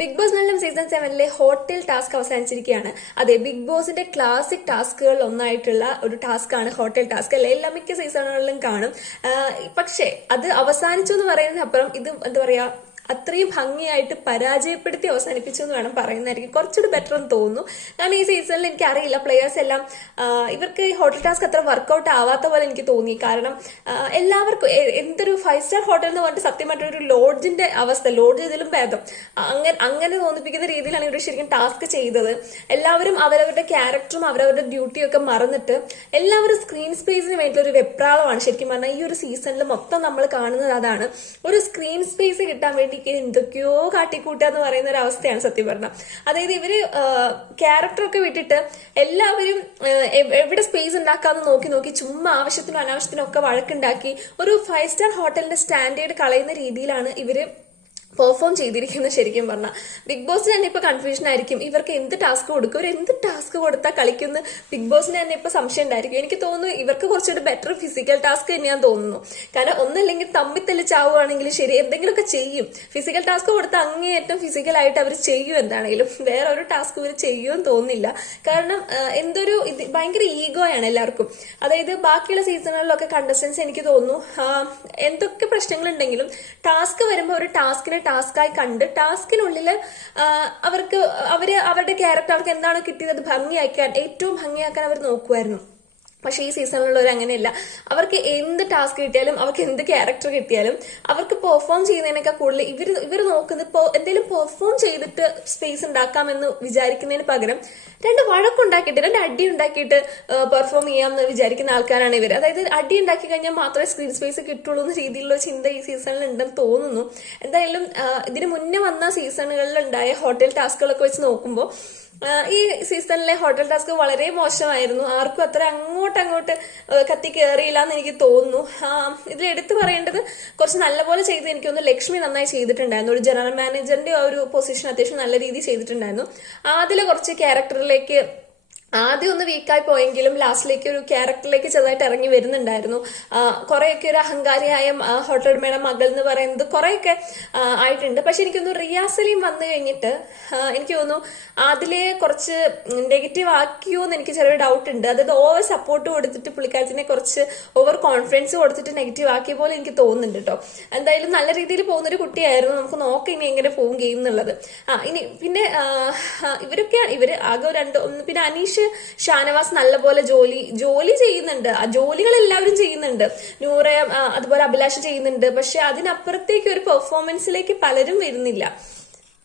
Big Boss Malayalam season 7 hotel task അവസാനിച്ചിരിക്കുകയാണ്. അതെ, Bigg ബോസിന്റെ ക്ലാസിക് ടാസ്കുകളിൽ ഒന്നായിട്ടുള്ള ഒരു ടാസ്ക് ആണ് ഹോട്ടൽ ടാസ്ക്. എല്ലാ മിക്ക സീസണുകളിലും കാണും. പക്ഷേ അത് അവസാനിച്ചു എന്ന് പറയുന്നതിനപ്പുറം ഇത് എന്താ പറയാ, അത്രയും ഭംഗിയായിട്ട് പരാജയപ്പെടുത്തി അവസാനിപ്പിച്ചു എന്ന് വേണം പറയുന്നതായിരിക്കും കുറച്ചുകൂടി ബെറ്റർ എന്ന് തോന്നുന്നു. കാരണം ഈ സീസണിൽ എനിക്ക് അറിയില്ല, പ്ലെയേഴ്സ് എല്ലാം ഇവർക്ക് ഈ ഹോട്ടൽ ടാസ്ക് അത്ര വർക്കൗട്ട് ആവാത്ത പോലെ എനിക്ക് തോന്നി. കാരണം എല്ലാവർക്കും എന്തൊരു 5 സ്റ്റാർ ഹോട്ടൽ എന്ന് പറഞ്ഞിട്ട് സത്യമായിട്ടൊരു ലോഡ്ജിന്റെ അവസ്ഥ, ലോഡ്ജ് ഇതിലും ഭേദം അങ്ങനെ തോന്നിപ്പിക്കുന്ന രീതിയിലാണ് ഇവർ ശരിക്കും ടാസ്ക് ചെയ്തത്. എല്ലാവരും അവരവരുടെ ക്യാരക്ടറും അവരവരുടെ ഡ്യൂട്ടിയും ഒക്കെ മറന്നിട്ട് എല്ലാവരും സ്ക്രീൻ സ്പേസിന് വേണ്ടിയിട്ടുള്ള ഒരു വെപ്രാളമാണ് ശരിക്കും പറഞ്ഞാൽ ഈ ഒരു സീസണിൽ മൊത്തം നമ്മൾ കാണുന്നത്. അതാണ് ഒരു സ്ക്രീൻ സ്പേസ് കിട്ടാൻ വേണ്ടി എന്തൊക്കെയോ കാട്ടിക്കൂട്ടാന്ന് പറയുന്ന ഒരു അവസ്ഥയാണ് സത്യം പറഞ്ഞാൽ. അതായത് ഇവര് ക്യാരക്ടറൊക്കെ വിട്ടിട്ട് എല്ലാവരും എവിടെ സ്പേസ് ഉണ്ടാക്കാന്ന് നോക്കി ചുമ്മാ ആവശ്യത്തിനും അനാവശ്യത്തിനും ഒക്കെ വഴക്കുണ്ടാക്കി ഒരു 5 സ്റ്റാർ ഹോട്ടലിന്റെ സ്റ്റാൻഡേർഡ് കളയുന്ന രീതിയിലാണ് ഇവര് പെർഫോം ചെയ്തിരിക്കുന്നത്. ശരിക്കും പറഞ്ഞാൽ ബിഗ് ബോസിന് തന്നെ ഇപ്പൊ കൺഫ്യൂഷൻ ആയിരിക്കും, ഇവർക്ക് എന്ത് ടാസ്ക് കൊടുക്കും, ഒരു എന്ത് ടാസ്ക് കൊടുത്താൽ കളിക്കുന്ന ബിഗ് ബോസിന് തന്നെ ഇപ്പൊ സംശയം ഉണ്ടായിരിക്കും. എനിക്ക് തോന്നുന്നു ഇവർക്ക് കുറച്ചൊരു ബെറ്റർ ഫിസിക്കൽ ടാസ്ക് തന്നെയാന്ന് തോന്നുന്നു. കാരണം ഒന്നല്ലെങ്കിൽ തമ്മിത്തല്ല് ചാവുകയാണെങ്കിൽ ശരി, എന്തെങ്കിലുമൊക്കെ ചെയ്യും. ഫിസിക്കൽ ടാസ്ക് കൊടുത്താൽ അങ്ങേയറ്റം ഫിസിക്കലായിട്ട് അവർ ചെയ്യും. എന്താണെങ്കിലും വേറെ ഒരു ടാസ്ക് ഇവർ ചെയ്യുമെന്ന് തോന്നുന്നില്ല. കാരണം എന്തൊരു ഭയങ്കര ഈഗോയാണ് എല്ലാവർക്കും. അതായത് ബാക്കിയുള്ള സീസണുകളിലൊക്കെ കണ്ടസ്റ്റൻസ് എനിക്ക് തോന്നുന്നു എന്തൊക്കെ പ്രശ്നങ്ങളുണ്ടെങ്കിലും ടാസ്ക് വരുമ്പോൾ ഒരു ടാസ്കിനെ ടാസ്കായി കണ്ട് ടാസ്കിനുള്ളില് അവരുടെ ക്യാരക്ടർ അവർക്ക് എന്താണോ കിട്ടിയത് ഏറ്റവും ഭംഗിയാക്കാൻ അവർ നോക്കുമായിരുന്നു. പക്ഷെ ഈ സീസണിലുള്ളവർ അങ്ങനെയല്ല. അവർക്ക് എന്ത് ടാസ്ക് കിട്ടിയാലും അവർക്ക് എന്ത് ക്യാരക്ടർ കിട്ടിയാലും അവർക്ക് പെർഫോം ചെയ്യുന്നതിനേക്കാൾ കൂടുതൽ ഇവർ നോക്കുന്നത് എന്തെങ്കിലും പെർഫോം ചെയ്തിട്ട് സ്പേസ് ഉണ്ടാക്കാമെന്ന് വിചാരിക്കുന്നതിന് പകരം രണ്ട് വഴക്കുണ്ടാക്കിയിട്ട് രണ്ട് അടി ഉണ്ടാക്കിയിട്ട് പെർഫോം ചെയ്യാമെന്ന് വിചാരിക്കുന്ന ആൾക്കാരാണ് ഇവർ. അതായത് അടി ഉണ്ടാക്കി കഴിഞ്ഞാൽ മാത്രമേ സ്ക്രീൻ സ്പേസ് കിട്ടുള്ളൂ എന്ന രീതിയിലുള്ള ചിന്ത ഈ സീസണിൽ ഉണ്ടെന്ന് തോന്നുന്നു. എന്തായാലും ഇതിന് മുന്നേ വന്ന സീസണുകളിൽ ഉണ്ടായ ഹോട്ടൽ ടാസ്കുകളൊക്കെ വെച്ച് നോക്കുമ്പോൾ ഈ സീസണിലെ ഹോട്ടൽ ടാസ്ക് വളരെ മോശമായിരുന്നു. ആർക്കും അത്ര അങ്ങോട്ട് കത്തി കയറിയില്ല എന്ന് എനിക്ക് തോന്നുന്നു. ഇതിൽ എടുത്തു പറയേണ്ടത് കുറച്ച് നല്ലപോലെ ചെയ്ത് എനിക്ക് തോന്നുന്നു ലക്ഷ്മി നന്നായി ചെയ്തിട്ടുണ്ടായിരുന്നു. ഒരു ജനറൽ മാനേജറിന്റെ ആ ഒരു പൊസിഷൻ അത്യാവശ്യം നല്ല രീതിയിൽ ചെയ്തിട്ടുണ്ടായിരുന്നു. അതിൽ കുറച്ച് ക്യാരക്ടറിലേക്ക് ആദ്യം ഒന്ന് വീക്കായി പോയെങ്കിലും ലാസ്റ്റിലേക്ക് ഒരു ക്യാരക്ടറിലേക്ക് ചെറുതായിട്ട് ഇറങ്ങി വരുന്നുണ്ടായിരുന്നു. കുറെയൊക്കെ ഒരു അഹങ്കാരിയായ ഹോട്ടൽ ഉടമയുടെ മകൾ എന്ന് പറയുന്നത് കുറെയൊക്കെ ആയിട്ടുണ്ട്. പക്ഷെ എനിക്കൊന്ന് റിയാസലിയും വന്നു കഴിഞ്ഞിട്ട് എനിക്ക് തോന്നുന്നു അതിലെ കുറച്ച് നെഗറ്റീവ് ആക്കിയോ എന്ന് എനിക്ക് ചെറിയൊരു ഡൗട്ട് ഉണ്ട്. അതായത് ഓവർ സപ്പോർട്ട് കൊടുത്തിട്ട് പുള്ളിക്കാരത്തിനെ കുറച്ച് ഓവർ കോൺഫിഡൻസ് കൊടുത്തിട്ട് നെഗറ്റീവ് ആക്കിയ പോലെ എനിക്ക് തോന്നുന്നുണ്ട് കേട്ടോ. എന്തായാലും നല്ല രീതിയിൽ പോകുന്നൊരു കുട്ടിയായിരുന്നു. നമുക്ക് നോക്കാം ഇനി എങ്ങനെ പോകും ഗെയിം എന്നുള്ളത്. ഇനി പിന്നെ ഇവര് ആകെ പിന്നെ അനീഷ് ഷാനവാസ് നല്ലപോലെ ജോലി ചെയ്യുന്നുണ്ട്. ആ ജോലികൾ എല്ലാവരും ചെയ്യുന്നുണ്ട്. നൂറ അതുപോലെ അഭിലാഷ് ചെയ്യുന്നുണ്ട്. പക്ഷെ അതിനപ്പുറത്തേക്ക് ഒരു പെർഫോമൻസിലേക്ക് പലരും വരുന്നില്ല.